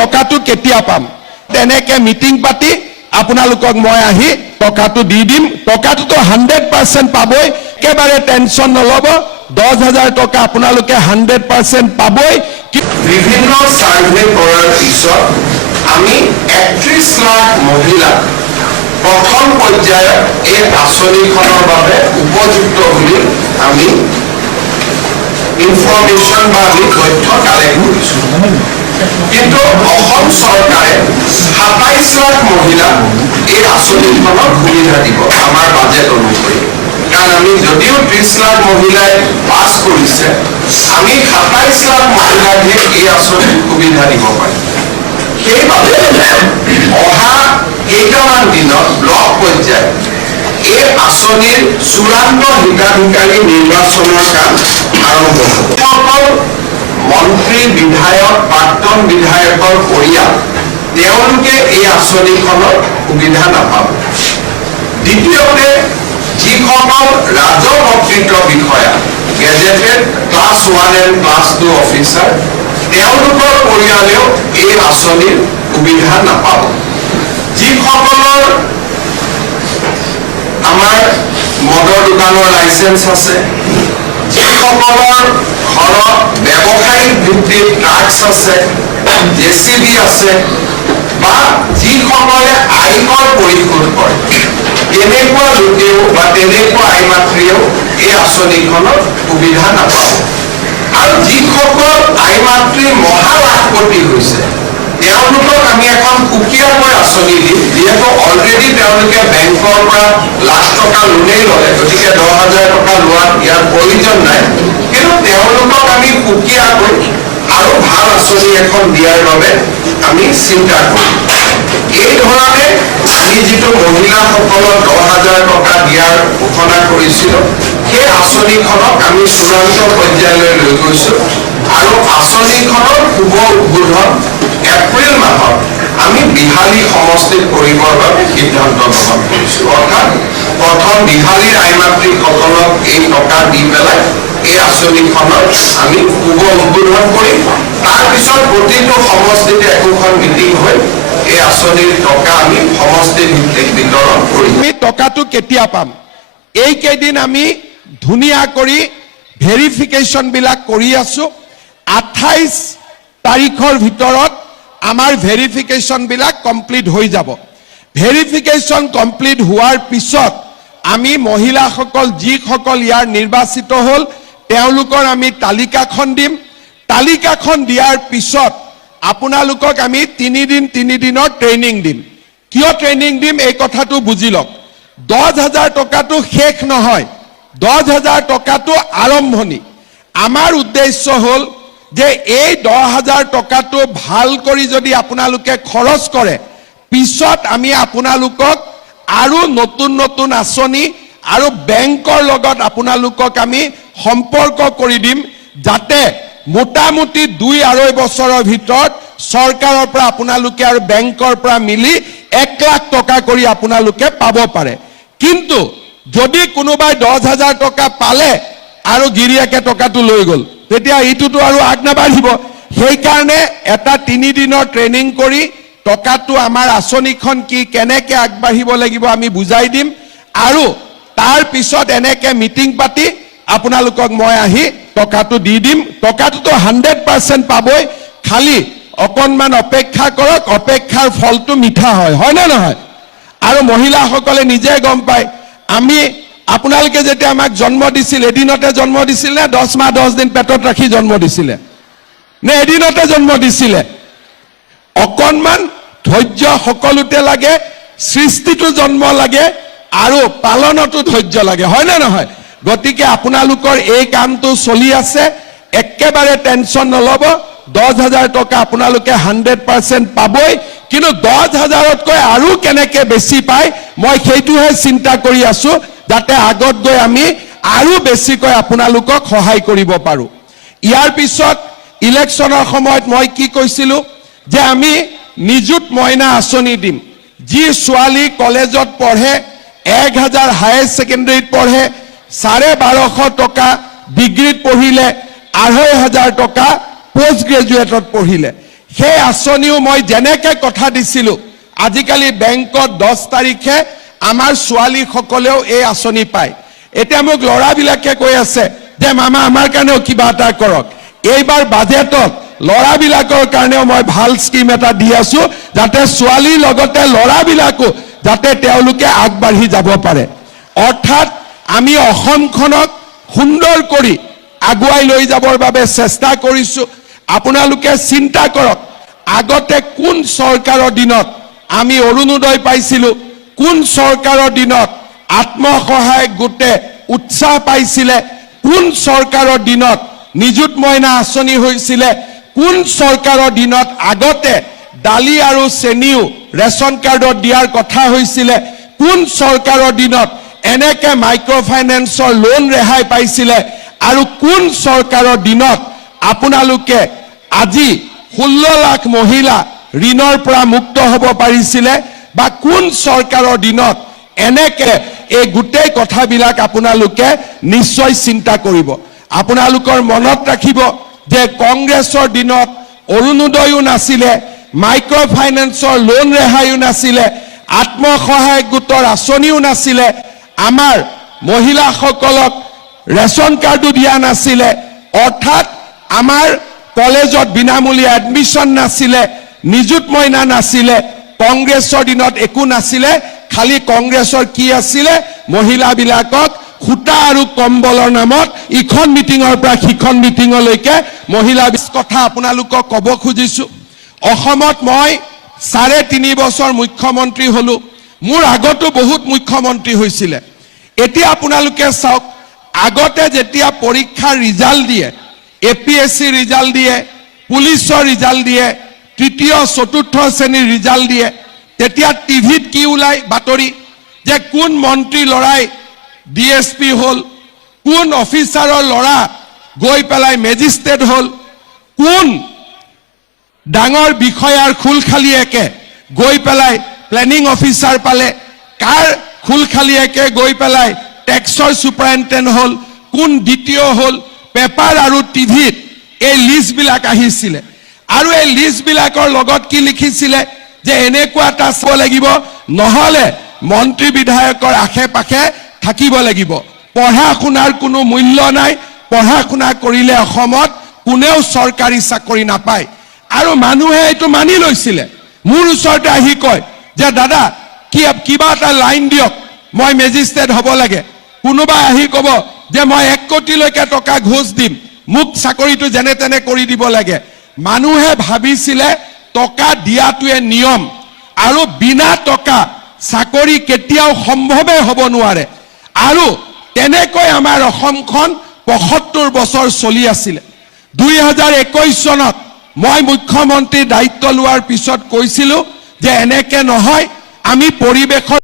টকাটো কেতিয়া পাম তেনেকে মিটিং পাতি আপোনালোকক মই আহি টকাটো দি দিম টকাটো 100% পাবই একেবাৰে টেনচন নলব 10,000 টকা আপোনালোকে 100% পাবই বিভিন্ন সাৰ্ভে কৰাৰ পিছত আমি 31 লাখ মহিলা প্ৰথম পৰ্যায়ে এই আঁচনিখনৰ বাবে উপযুক্ত বুলি আমি ইনফৰমেশন বা আমি তথ্য কালেক্ট কৰিছো কিন্তু অসম চৰকাৰে 27 লাখ মহিলা এই আঁচনিখনৰ সুবিধা দিব আমাৰ বাজেট অনুসৰি কাৰণ আমি যদিও 30 লাখ মহিলাই পাছ কৰিছে আমি 27 লাখ মহিলাকে এই আঁচনিৰ সুবিধা দিব পাৰিম সেইবাবে অহা কেইটামান দিনত ব্লক পৰ্যায়ত এই আঁচনিৰ চূড়ান্ত হিতাধিকাৰী নিৰ্বাচনৰ কাম আৰম্ভ হ'ব মন্ত্ৰী বিধায়ক প্ৰাক্তন বিধায়কৰ পৰিয়াল তেওঁলোকে এই আঁচনিখনৰ সুবিধা নাপাব দ্বিতীয়তে যিসকল ৰাজপত্ৰিত বিষয়া gazetted class 1 and class 2 officer তেওঁলোকৰ পৰিয়ালেও এই আঁচনিৰ সুবিধা নাপাব যিসকলৰ আমাৰ মদৰ দোকানৰ লাইসেন্স আছে যিসকলৰ ঘৰত ব্যৱসায়িক ভিত্তিত ট্ৰাক্স আছে জেচিবি আছে বা যিসকলে আয়কৰ পৰিশোধ কৰে তেনেকুৱা লোকেও বা তেনেকুৱা আইমাতৃয়েও এই আঁচনিখনৰ সুবিধা নাপাব আৰু যিসকল আইমাতৃ মহালাখপতি হৈছে তেওঁলোকক আমি এখন সুকীয়াকৈ আঁচনি দিম যিহেতু অলৰেডি তেওঁলোকে বেংকৰ পৰা লাখ টকা লোনেই ল'লে গতিকে 10,000 টকা লোৱাত ইয়াৰ প্ৰয়োজন নাই কিন্তু তেওঁলোকক আমি সুকীয়াকৈ আৰু ভাল আঁচনি এখন দিয়াৰ বাবে আমি চিন্তা কৰিম এই ধৰণে আমি যিটো মহিলাসকলক 10,000 টকা দিয়াৰ ঘোষণা কৰিছিলোঁ সেই আঁচনিখনক আমি চূড়ান্ত পৰ্যায়লৈ লৈ গৈছোঁ আৰু আঁচনিখনৰ শুভ উদ্বোধন এপ্ৰিল মাহত আমি বিহালী সমষ্টিত কৰিবৰ বাবে সিদ্ধান্ত গ্ৰহণ কৰিছোঁ অৰ্থাৎ প্ৰথম বিহালীৰ আইমাতৃসকলক এই টকা দি পেলাই এই আঁচনিখনৰ আমি শুভ উদ্বোধন কৰিম তাৰপিছত প্ৰতিটো সমষ্টিতে একোখন মিটিং হৈ এই আঁচনিৰ টকা আমি সমষ্টি ভিত্তিক বিতৰণ কৰিম আমি টকাটো কেতিয়া পাম এই কেইদিন আমি ধুনীয়া কৰি ভেৰিফিকেশ্যন বিলাক কৰি আছো 28 তাৰিখৰ ভিতৰত আমাৰ ভেৰিফিকেশ্যন বিলাক কমপ্লিট হৈ যাব ভেৰিফিকেশ্যন কমপ্লিট হোৱাৰ পিছত আমি মহিলাসকল যিসকল ইয়াৰ নিৰ্বাচিত হ'ল তেওঁলোকৰ আমি তালিকাখন দিম তালিকাখন দিয়াৰ পিছত আপোনালোকক আমি 3 দিনৰ ট্ৰেইনিং দিম কিয় ট্ৰেইনিং দিম এই কথাটো বুজি লওক 10,000 টকাটো শেষ নহয় 10,000 টকাটো আৰম্ভণি আমাৰ উদ্দেশ্য হ'ল যে এই 10,000 টকাটো ভাল কৰি যদি আপোনালোকে খৰচ কৰে পিছত আমি আপোনালোকক আৰু নতুন নতুন আঁচনি আৰু বেংকৰ লগত আপোনালোকক আমি সম্পৰ্ক কৰি দিম যাতে মোটামুটি 2-2.5 বছৰৰ ভিতৰত চৰকাৰৰ পৰা আপোনালোকে আৰু বেংকৰ পৰা মিলি 1 লাখ টকা কৰি আপোনালোকে পাব পাৰে কিন্তু যদি কোনোবাই 10,000 টকা পালে আৰু গিৰিয়াকে টকাটো লৈ গ'ল তেতিয়া ইটোটো আৰু আগনাবাঢ়িব সেই কাৰণে এটা 3 দিনৰ ট্ৰেইনিং কৰি টকাটো আমাৰ আঁচনিখন কি কেনেকৈ আগবাঢ়িব লাগিব আমি বুজাই দিম আৰু তাৰ পিছত এনেকৈ মিটিং পাতি আপোনালোকক মই আহি টকাটো দি দিম টকাটো 100% পাবই খালি অকণমান অপেক্ষা কৰক অপেক্ষাৰ ফলটো মিঠা হয় না নহয় আৰু মহিলাসকলে নিজে গম পায় আমি আপোনালোকে যেতিয়া আমাক জন্ম দিছিল এদিনতে জন্ম দিছিল নে 10 মাহ 10 দিন পেটত ৰাখি জন্ম দিছিলে নে এদিনতে জন্ম দিছিলে অকণমান ধৈৰ্য সকলোতে লাগে সৃষ্টিটো জন্ম লাগে আৰু পালনতো ধৈৰ্য লাগে হয় না নহয় গতিকে আপোনালোকৰ এই কামটো চলি আছে একেবাৰে টেনচন নলব 10,000 টকা আপোনালোকে 100% পাবই কিন্তু 10,000তকৈ আৰু কেনেকৈ বেছি পায় মই সেইটোহে চিন্তা কৰি আছো যাতে আগত গৈ আমি আৰু বেছিকৈ আপোনালোকক সহায় কৰিব পাৰো ইয়াৰ পিছত ইলেকশ্যনৰ সময়ত মই কি কৈছিলো যে আমি নিযুত মইনা আঁচনি দিম যি ছোৱালী কলেজত পঢ়ে 1,000 হায়াৰ সেকেন্ডাৰীত পঢ়ে 1250 টকা ডিগ্ৰীত পঢ়িলে 2,500 টকা পোষ্ট গ্ৰেজুৱেটত পঢ়িলে সেই আঁচনিও মই যেনেকৈ কথা দিছিলোঁ, আজিকালি বেংকত 10 তাৰিখে আমাৰ ছোৱালীসকলেও এই আঁচনি পায়। এতিয়া মোক ল'ৰাবিলাকে কৈ আছে যে মামা আমাৰ কাৰণেও কিবা এটা কৰক। এইবাৰ বাজেটত ল'ৰাবিলাকৰ কাৰণেও মই ভাল স্কিম এটা দি আছো, যাতে ছোৱালীৰ লগতে ল'ৰাবিলাকো যাতে তেওঁলোকে আগবাঢ়ি যাব পাৰে। অৰ্থাৎ আমি অসমখনক সুন্দৰ কৰি আগুৱাই লৈ যাবৰ বাবে চেষ্টা কৰিছো। আপোনালোকে চিন্তা কৰক, আগতে কোন চৰকাৰৰ দিনত আমি অৰুণোদয় পাইছিলো, কোন চৰকাৰৰ দিনত আত্মসহায়ক গোটে উৎসাহ পাইছিলে, কোন চৰকাৰৰ দিনত নিযুত মইনা আঁচনি হৈছিলে, কোন চৰকাৰৰ দিনত আগতে দালি আৰু চেনিও ৰেচন কাৰ্ডত দিয়াৰ কথা হৈছিলে, কোন চৰকাৰৰ দিনত এনেকে মাইক্ৰ' ফাইনেন্সৰ লোন ৰেহাই পাইছিলে, আৰু কোন চৰকাৰৰ দিনত আপোনালোকে আজি 16 লাখ মহিলা ঋণৰ পৰা মুক্ত হ'ব পাৰিছিলে, বা কোন চৰকাৰৰ দিনত এনেকে এই গোটেই কথাবিলাক আপোনালোকে নিশ্চয় চিন্তা কৰিব। আপোনালোকৰ মনত ৰাখিব যে কংগ্ৰেছৰ দিনত অৰুণোদয়ো নাছিলে, মাইক্ৰ' ফাইনেন্সৰ লোন ৰেহাইও নাছিলে, আত্মসহায়ক গোটৰ আঁচনিও নাছিলে, আমাৰ মহিলাসকলক ৰেচন কাৰ্ডো দিয়া নাছিলে, অৰ্থাৎ আমাৰ কলেজত বিনামূলীয়া এডমিশ্যন নাছিলে, নিযুত মইনা নাছিলে। কংগ্ৰেছৰ দিনত একো নাছিলে, খালি কংগ্ৰেছৰ কি আছিলে, মহিলাবিলাকক সূতা আৰু কম্বলৰ নামত ইখন মিটিঙৰ পৰা সিখন মিটিঙলৈকে মহিলা কথা আপোনালোকক ক'ব খুজিছো। অসমত মই 3.5 বছৰ মুখ্যমন্ত্ৰী হলো, মোৰ আগতো বহুত মুখ্যমন্ত্ৰী হৈছিলে। এতিয়া আপোনালোকে চাওক, আগতে যেতিয়া পৰীক্ষাৰ ৰিজাল্ট দিয়ে, APSC ৰিজাল্ট দিয়ে, পুলিচৰ ৰিজাল্ট দিয়ে, তৃতীয় চতুৰ্থ শ্ৰেণীৰ ৰিজাল্ট দিয়ে, তেতিয়া টিভিত কি ওলাই বাতৰি যে কোন মন্ত্ৰী ল'ৰাই DSP হ'ল, কোন অফিচাৰৰ ল'ৰা গৈ পেলাই মেজিষ্ট্ৰেট হ'ল, কোন ডাঙৰ বিষয়াৰ খুলখালিয়েকে গৈ পেলাই প্লেনিং অফিচাৰ পালে, কাৰ খুলখালিয়েকে গৈ পেলাই টেক্সৰ ছুপাৰিনটেণ্ডেণ্ট হ'ল, কোন দ্বিতীয় হ'ল। পেপাৰ আৰু টিভিত এই লিষ্টবিলাক আহিছিলে, আৰু এই লিষ্টবিলাকৰ লগত কি লিখিছিলে যে এনেকুৱা এটা চাব লাগিব, নহ'লে মন্ত্ৰী বিধায়কৰ আশে পাশে থাকিব লাগিব। পঢ়া শুনাৰ কোনো মূল্য নাই, পঢ়া শুনা কৰিলে অসমত কোনেও চৰকাৰী চাকৰি নাপায়। আৰু মানুহে এইটো মানি লৈছিলে। মোৰ ওচৰতে আহি কয় যে দাদা কিবা এটা লাইন দিয়ক, মই মেজিষ্ট্ৰেট হ'ব লাগে। কোনোবাই আহি ক'ব যে মই 1 কোটিলৈকে টকা ঘোষ দিম, মোক চাকৰিটো যেনে তেনে কৰি দিব লাগে। মানুহে ভাবিছিলে টকা দিয়াটোৱে নিয়ম, আৰু বিনা টকা চাকৰি কেতিয়াও সম্ভৱে হ'ব নোৱাৰে। আৰু তেনেকৈ আমাৰ অসমখন 75 বছৰ চলি আছিলে। 2021 চনত মই মুখ্যমন্ত্ৰীৰ দায়িত্ব লোৱাৰ পিছত কৈছিলো যে এনেকে নহয়, আমি পৰিৱেশৰ